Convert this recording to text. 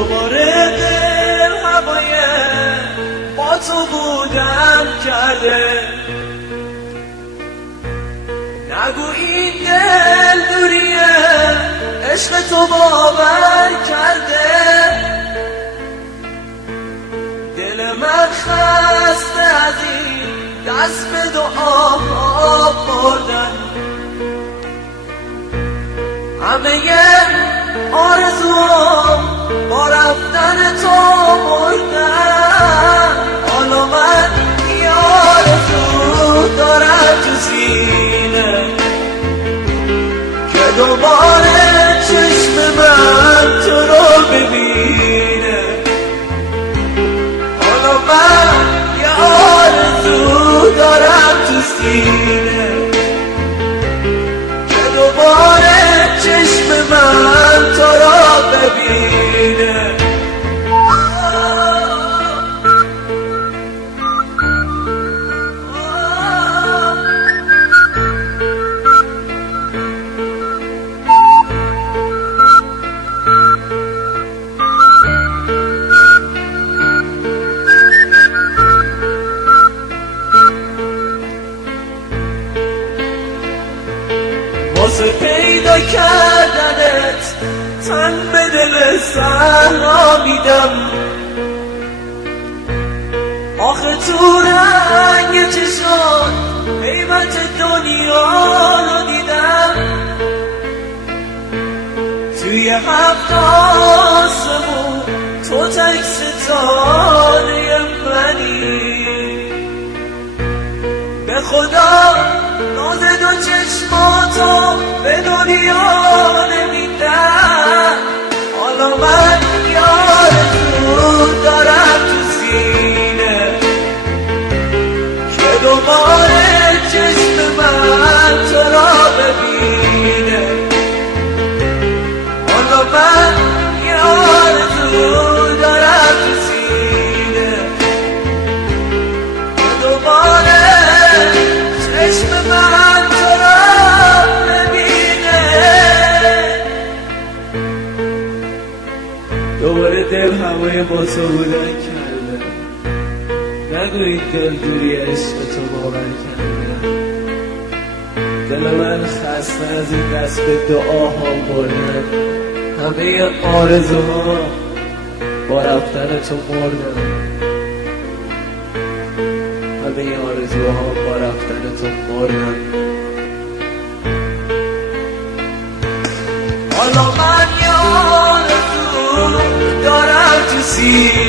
دوباره دل هوای با تو بودن کرده. نگو این دل دوریه عشق تو باور کرده. دل من خسته از این دست به دعا بردن. همه آرزوام با رفتن تو مردن. حالا من یه آرزو دارم تو سینه که دوباره چشم من تو رو ببینه. حالا من یه آرزو دارم تو سینه که دوباره چشم من تو را ببینه. واسه پیدا کردنت تن به دل صحرا میدم. آخه تو رنگ چشات قیمت دنیا رو دیدم. توی 7 آسمون تو تک ستاره منی. به خدا ناز دو چشماتو به دنیا نمیدم. حالا من یه آرزو دارم تو سینه که دوباره چشم من تو را ببینه. حالا من یه آرزو دارم تو سینه که دوباره چشم من تو را ببینه. دوباره دل هوای با تو بودن کرده. نگو این دل دوری عشق تو باور کرده. دل من خسته از این دست به دعاها بردن. همه آرزوها با رفتن تو مردن. همه آرزوها با رفتن تو مردن. حالا من یه آرزو دارم تو سینه